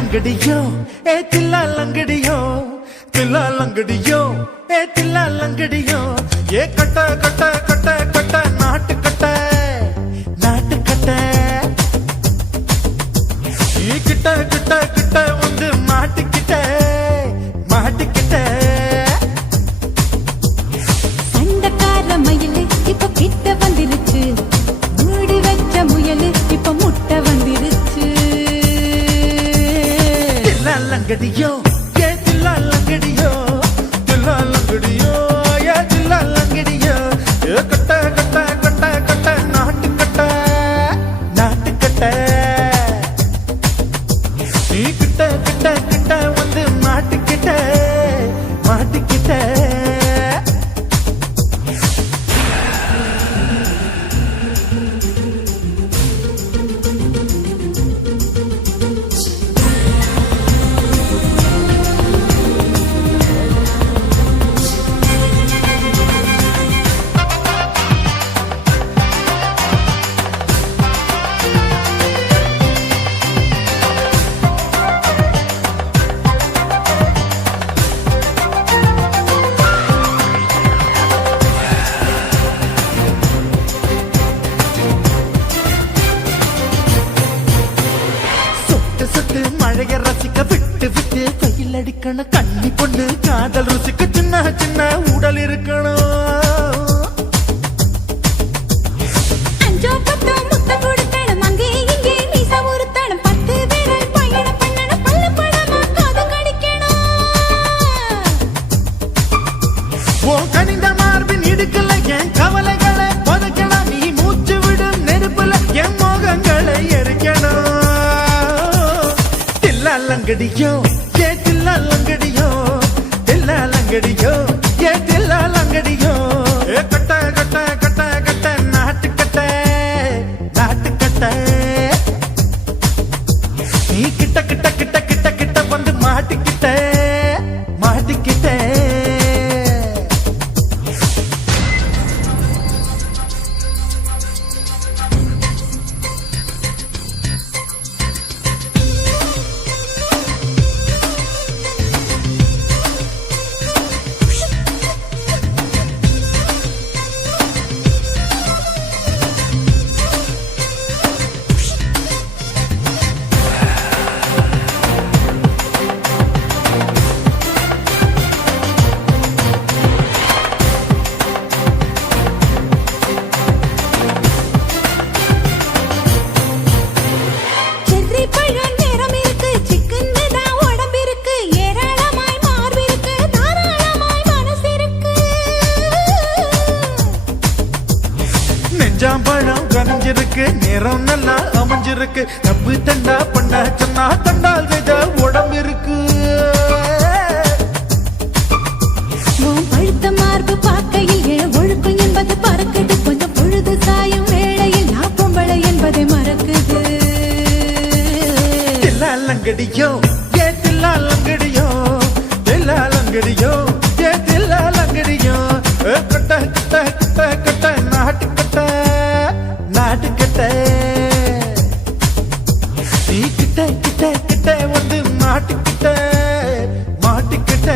லங்கடியோ ஏ தில்லா லங்கடியோ தில்லா லங்கடியோ ஏ தில்லா லங்கடியோ ஏ கட்ட கட்ட கட்ட கட்ட நாட்டு கட்ட நாட்டு கட்ட நீ கிட்ட கிட்ட கிட்ட வந்து மாட்டிக்கிட்ட மாட்டிக்கிட்ட சண்டக்கார மயிலு இப்ப கிட்ட வந்துருச்சு மூடி வச்ச முயலு இப்ப முட்டை வந்துருச்சு தில்லா லங்கடியோ ஏ தில்லா லங்கடியோ தில்லா லங்கடியோ ஏ தில்லா லங்கடியோ ஏ கட்ட கட்ட கட்ட கட்ட நாட்டு கட்ட நாட்டு கட்ட நீ கிட்ட கிட்ட கிட்ட வந்து மாட்டிக்கிட்ட மாட்டிக்கிட்ட சுட்டு மழைய ரசிக்க விட்டு விட்டு கையில் அடிக்கணும் கண்ணி பொண்ணு காதல் ருசிக்க சின்ன சின்ன உடல் இருக்கணும் அஞ்சோ பத்தோ முட்டை கொடுக்கணும் அங்கே இங்கே மீச உருத்தணும் 10 விரல் பயணம் பண்ணணும் பல்ல படமா காது கடிக்கணும் ஓ கனிந்த மார்பின் இடுக்கல என் கவலைகளை புதைக்கணும் நீ மூச்சு விடும் நெருப்புல என் மோகங்களை எரிக்கணும் தில்லா லங்கடியோ ஏ தில்லா லங்கடியோ தில்லா லங்கடியோ ஏ தில்லா லங்கடியோ ஏ கட்ட கட்ட கட்ட கட்ட நாட்டு கட்ட நாட்டு கட்ட நீ கிட்ட கிட்ட கிட்ட கிட்ட கிட்ட வந்து மாட்டிக்கிட்ட மாட்டிக்கிட்ட செர்ரி பழம் நேரம் இருக்கு சிக்கன்னு தான் உடம்பு இருக்கு ஏராளமாய் மார்பு இருக்கு தாராளமாய் மனசு இருக்கு நெஞ்சாம்பழம் கனிஞ்சிருக்கு நேரம் நல்லா அமைஞ்சிருக்கு தப்பு தண்டா பண்ண சொன்னா தண்டால் செய்த உடம்பு இருக்கு உன் பழுத்த மார்பு பார்க்கையில் என் ஒழுக்கம் என்பது பறக்குது கொஞ்சம் பொழுது சாயும் வேளையில் நான் பொம்பளை என்பதை மறக்குது தில்லா லங்கடியோ ஏ தில்லா லங்கடியோ தில்லா லங்கடியோ ஏ தில்லா லங்கடியோ ஏ கட்ட கட்ட கட்ட கட்ட நாட்டு கட்ட நாட்டு கட்ட நீ கிட்ட கிட்ட கிட்ட வந்து மாட்டிக்கிட்ட மாட்டிக்கிட்ட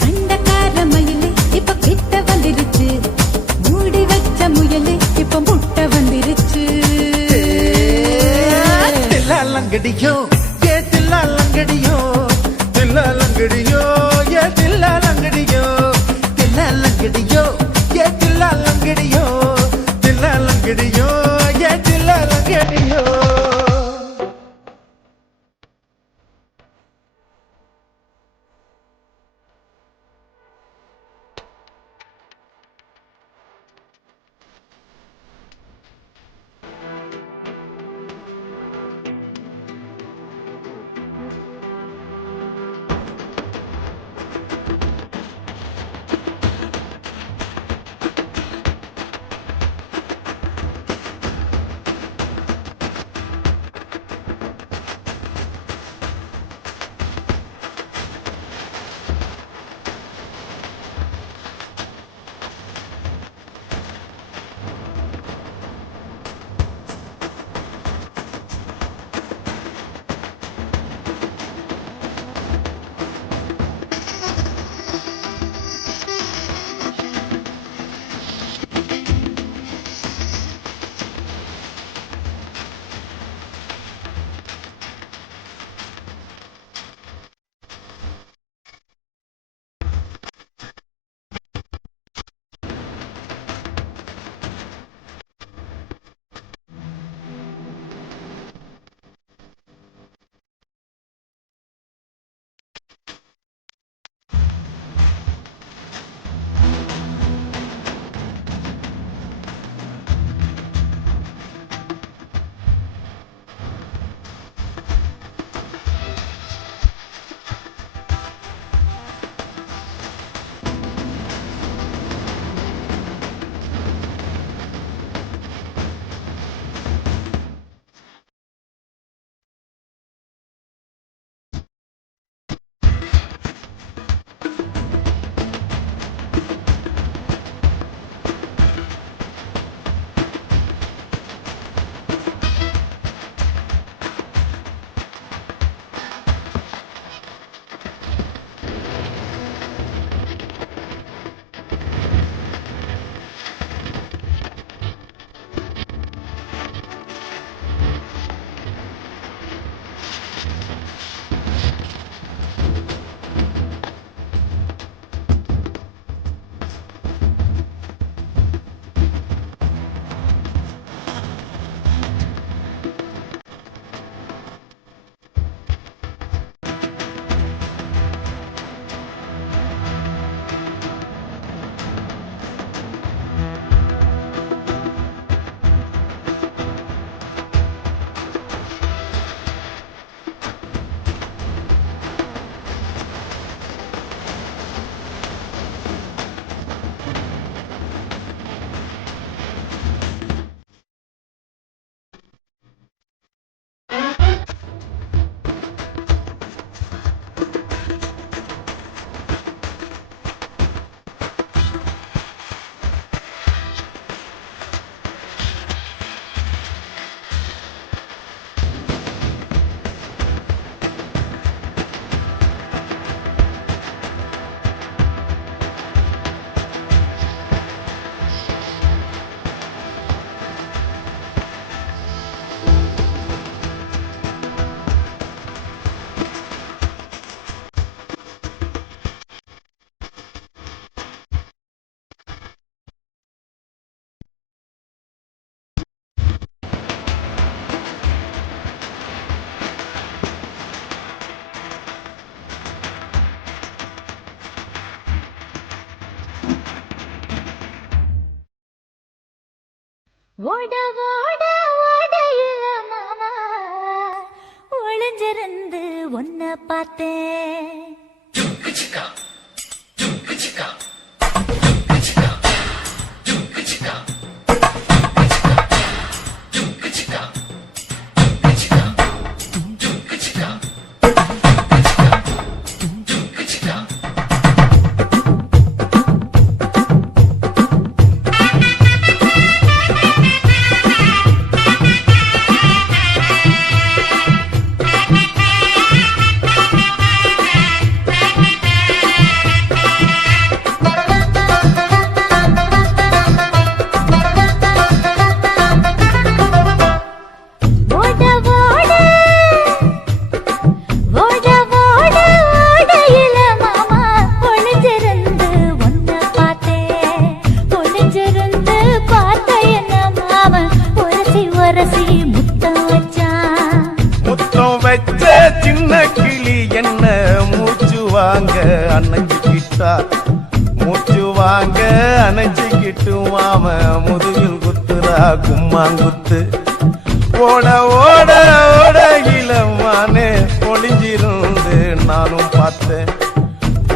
சண்டக்கார மயிலு இப்ப கிட்ட வந்துருச்சு மூடி வச்ச முயலு இப்ப முட்டை வந்துருச்சு தில்லா லங்கடியோ ஏ தில்லா லங்கடியோ தில்லா லங்கடியோ ஏ தில்லா லங்கடியோ தில்லா லங்கடியோ ஏ தில்லா லங்கடியோ தில்லா லங்கடியோ ஏ தில்லா லங்கடியோ ஓட ஓட ஓடையில மாமா ஒளிஞ்சிருந்து ஒன்ன பார்த்தேன். சின்ன கிளி என்ன மூச்சு வாங்க அணைச்சிக்கிட்டா மூச்சு வாங்க அணைச்சிக்கிட்டு மாம முதுகில் குத்துறா கும்மாங்குத்து. ஓட ஓட ஓட இளமானே ஒளிஞ்சிருந்து நானும் பார்த்தேன்.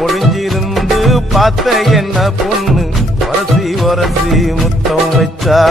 ஒளிஞ்சிருந்து பார்த்த என்ன பொண்ணு உரசி உரசி முத்தம் வச்சா.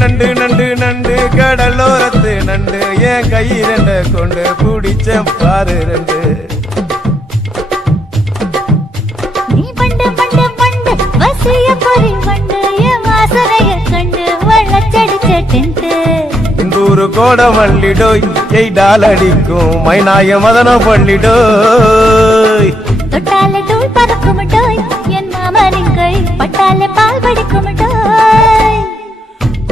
நண்டு நண்டு நண்டு கடலோரத்து நண்டு என் கையிரண்ட கொண்டு பிடிச்ச பாரு ரெண்டு. நீ பண்டு பண்டு பண்டு வசிய பொறி பண்டு என் வாசனைய கண்டு வள்ளச்சடிச்ச டென்ட். இந்தூரு கோட மல்லிடோய் எய்டால் அடிக்கும் மைனாய மதன பள்ளிடோய். தொட்டாலே தூள் பறக்கும் டோய் என் மாமனின் கை பட்டாலே பால் படிக்கும் டோய்.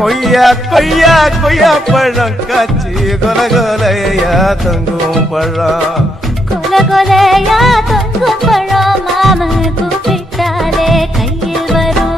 கொய்யா கொய்யா கொய்யா பழம் காய்ச்சி கொல கொலையா தொங்கும் பழம். கொல கொலையா தொங்கும் பழம் மாம கூப்பிட்டாலே கையில் வரும்.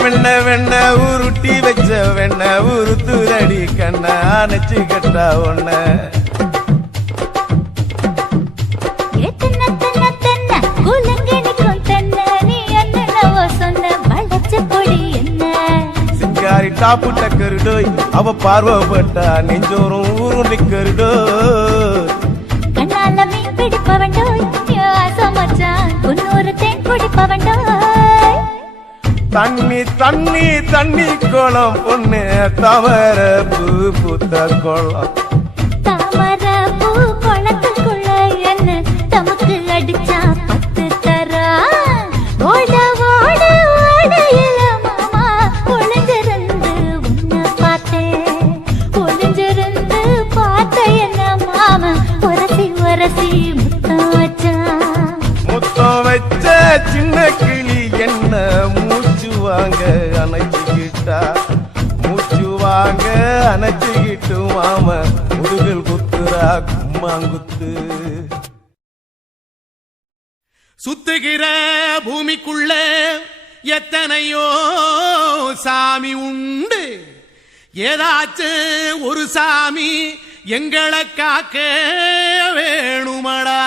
வெண்ண வெண்ண உருட்டி வச்ச வெண்ண உருத்துரடி கண்ண அணைச்சு கட்டா ஒண்ண. சிங்காரி டாப்பு டக்கருடோய் அவ பார்வப்பட்டா நெஞ்சோறும் ஊரும் நிக்கருடோய். கண்ணால மீன் பிடிப்பவண்டோய் ஆசமச்சான் உன்னொரு தேன் குடிப்பவண்டோய். தண்ணி தண்ணி தண்ணி கோலம் பொண்ணு தவற பூ பூத்த கோலம். தாமர பூ குளத்துக்குள்ள என்ன தமக்கு அடிச்சா 10 தரா. ஓட ஓட ஓடையில மாமா ஒளிஞ்சிருந்து உன்னை பார்த்தேன். ஒளிஞ்சிருந்து பார்த்த என்ன மாமா உரசி உரசி முத்தம் வச்சா. முத்தம் வச்ச சின்ன கிளி என்ன மூச்சு வாங்க அணைச்சிக்கிட்டா மூச்சு வாங்க அணைச்சிக்கிட்டு மாம முதுகில் குத்துறா கும்மாங்குத்து. சுத்துகிற பூமிக்குள்ள எத்தனையோ சாமி உண்டு. ஏதாச்சும் ஒரு சாமி எங்களை காக்க வேணுமடா.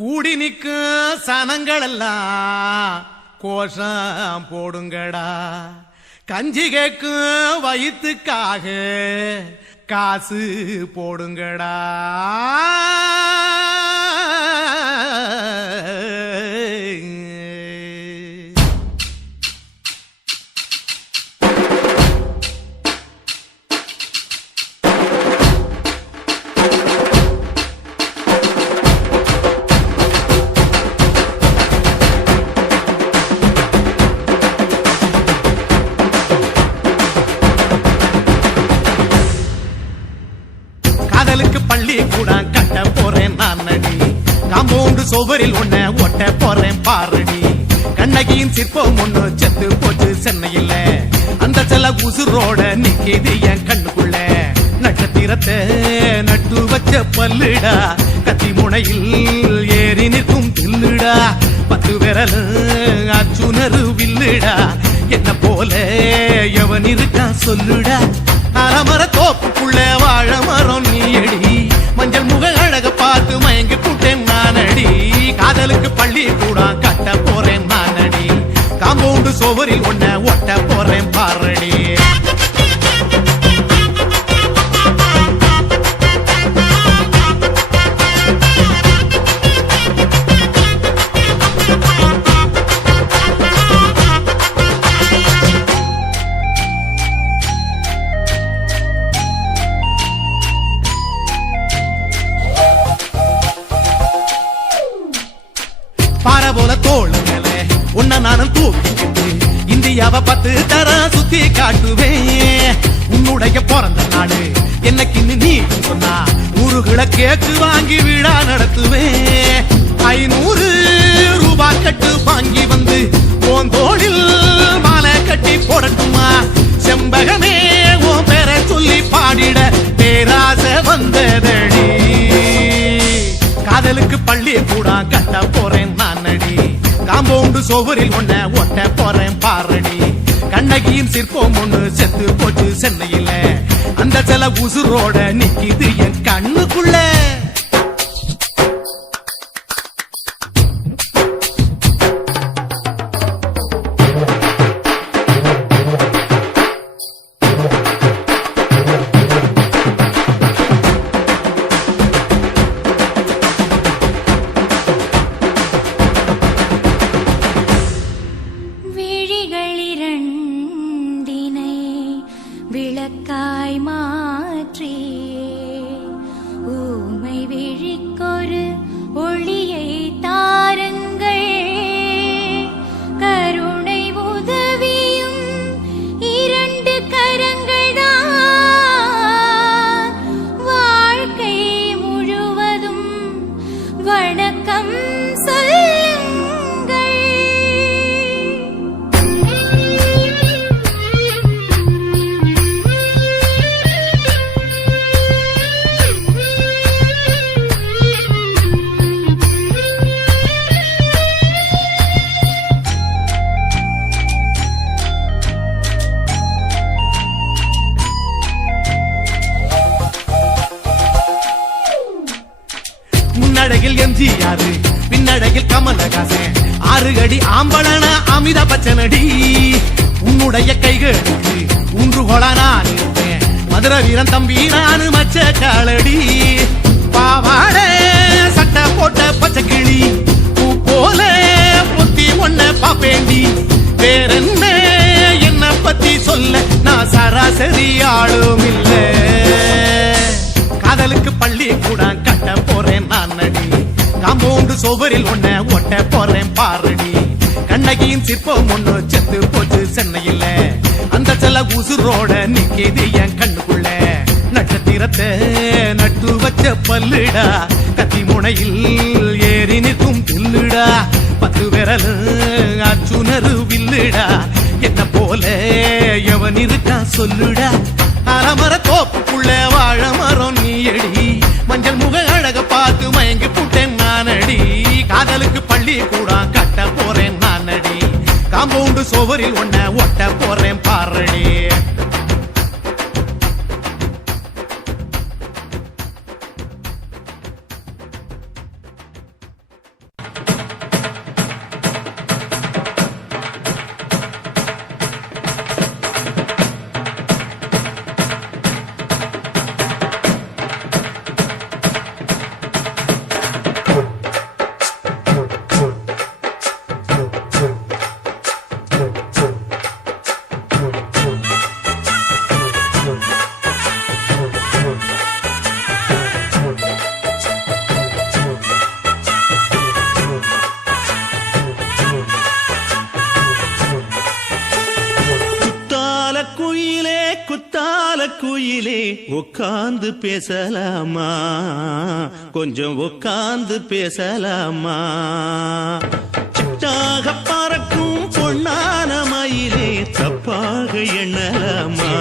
கூடி நிற்கும் சனங்கள் எல்லாம் கோஷம் போடுங்கடா. கஞ்சி கேக்கும் வயிற்றுக்காக காசு போடுங்கடா. சோவரில் ஒன்ன ஒட்ட போறேன் பாரடி. கண்ணகியின் சிற்பம் ஒண்ணு செத்து போச்சு சென்னையில, அந்த செல உசுரோட நிக்கிது என் கண்ணுக்குள்ள. நட்சத்திரத்தை நட்டு வச்ச பல்லுடா, கத்தி முனையில் ஏறி நிற்கும் தில்லுடா. 10 விரல் அச்சுணரு வில்லுடா, என்ன போல எவன் இருக்கா சொல்லுடா. அலமர தோப்புக்குள்ள வாழ மரம் நீயடி, மஞ்சள் முக அழக பார்த்து மயங்கி புட்டேன் நானடி. காதலுக்கு பள்ளி கூட கட்ட போறேன் நானடி, காம்பவுண்டு சோவரில் ஒன்ன ஒட்ட போறேன் பாரடி. பார போல தோள் மேல உன்ன நானும் தூக்கிக்கிட்டு இந்தியாவை 10 தரம் சுத்தி காட்டுவேன். உன்னுடைய பிறந்த நாடு என்னைக்கு நீ சொன்னா ஊருகளை கேக்கு வாங்கி விழா நடத்துவேன். 500 ரூபாய் கட்டு வாங்கி வந்து போந்தோளில் மாலை கட்டி போடட்டுமா. செம்பகமே உன் பேரை சொல்லி பாடிட பேராசை வந்ததடி. காதலுக்கு பள்ளி கூட கட்ட போறேன் நானடி, காம்பவுண்டு சோவரில் ஒன்ன ஒட்ட போறேன் பாரடி. கண்ணகியின் சிற்பம் ஒண்ணு செத்து போச்சு சென்னையில, அந்த செல உசுரோட நிக்கிது என் கண்ணுக்குள்ள. விளக்காய் மாற்றி ஊமை விழிக்கொரு ஒளியை தாருங்கள். கருணை உதவியும் 2 கரங்கள்தான், வாழ்க்கை முழுவதும் வணக்கம் சொல்லுங்கள். முன்னடையில் எம்ஜிஆர், பின்னடையில் கமலஹாசன், 6 அடி ஆம்பளன அமிதாப் பச்சனடி. உன்னுடைய கைகளுக்கு ஊன்றுகோலா நான் இருப்பேன், மதுரை வீரன் தம்பி நானு மச்ச காலடி. பாவாட சட்டை போட்ட பச்சை கிளி பூ போல பொத்தி ஒன்ன பாப்பேண்டி. வேறென்ன என்ன பத்தி சொல்ல நான் சராசரி ஆளும் இல்ல. காதலுக்கு பள்ளி கூட கட்ட போறேன் நானடி, காம்பவுண்டு சோவரில் ஒன்ன ஒட்ட போறேன் பாரடி. கண்ணகியின் சிற்பம் ஒண்ணு செத்து போச்சு சென்னையில, அந்த செல உசுரோட நிக்கிது என் கண்ணுக்குள்ள. நட்சத்திரத்தை நட்டு வச்ச பல்லுடா, கத்தி முனையில் ஏறி நிற்கும் தில்லுடா. 10 விரல் அச்சுணரு வில்லுடா, என்ன போல எவன் இருக்கா சொல்லுடா. அலமர தோப்புக்குள்ள வாழ மரம் நீயடி, மஞ்சள் முக அழக பார்த்து மயங்கி புட்டேன் நானடி. காதலுக்கு பள்ளி கூட கட்ட போறேன் நானடி, காம்பவுண்டு சோவரில் ஒன்ன ஒட்ட போறேன் பாரடி. குயிலே உட்கார்ந்து பேசலாமா, கொஞ்சம் உட்கார்ந்து பேசலாமா. சிட்டாக பறக்கும் பொன்னான மயிலே தப்பாக எண்ணலாமா,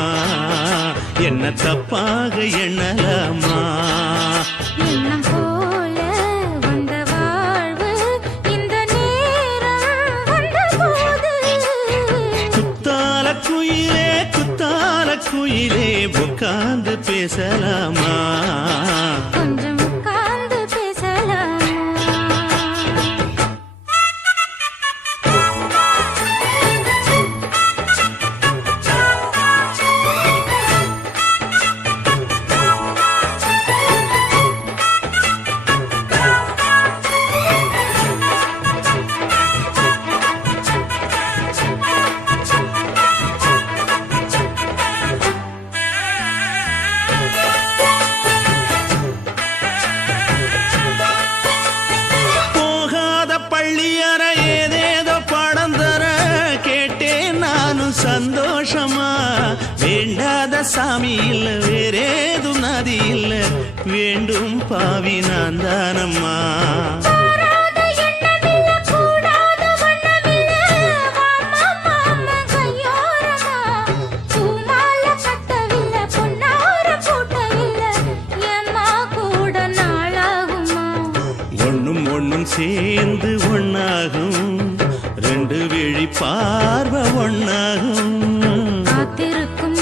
என்ன தப்பாக எண்ணலாமா. எண்ணம் போல வந்த வாழ்வு இந்த நேரம் வந்தபோது குத்தால குயிலே உட்கார்ந்து பேசலாமா, கொஞ்சம் உட்கார்ந்து பேசலாமா. போகாத பள்ளியற ஏதேதோ பாடம் தர கேட்டேன் நானும் சந்தோஷமா. வேண்டாத சாமி இல்ல வேறேது நதி இல்ல, வேண்டும் பாவி நான் தானம்மா. கூடாத எண்ணமில்ல, கூடாத வண்ணமில்ல, மாமா மாமா கையோரமா. பூமால கட்டவில்லை, பொன்னார போட்டவில்லை, ஏம்மா கூட நாளாகுமா. ஒண்ணும் சேர்ந்து ஒண்ணாகும், ரெண்டு விழி பார்வை ஒண்ணாகும். காத்திருக்கும்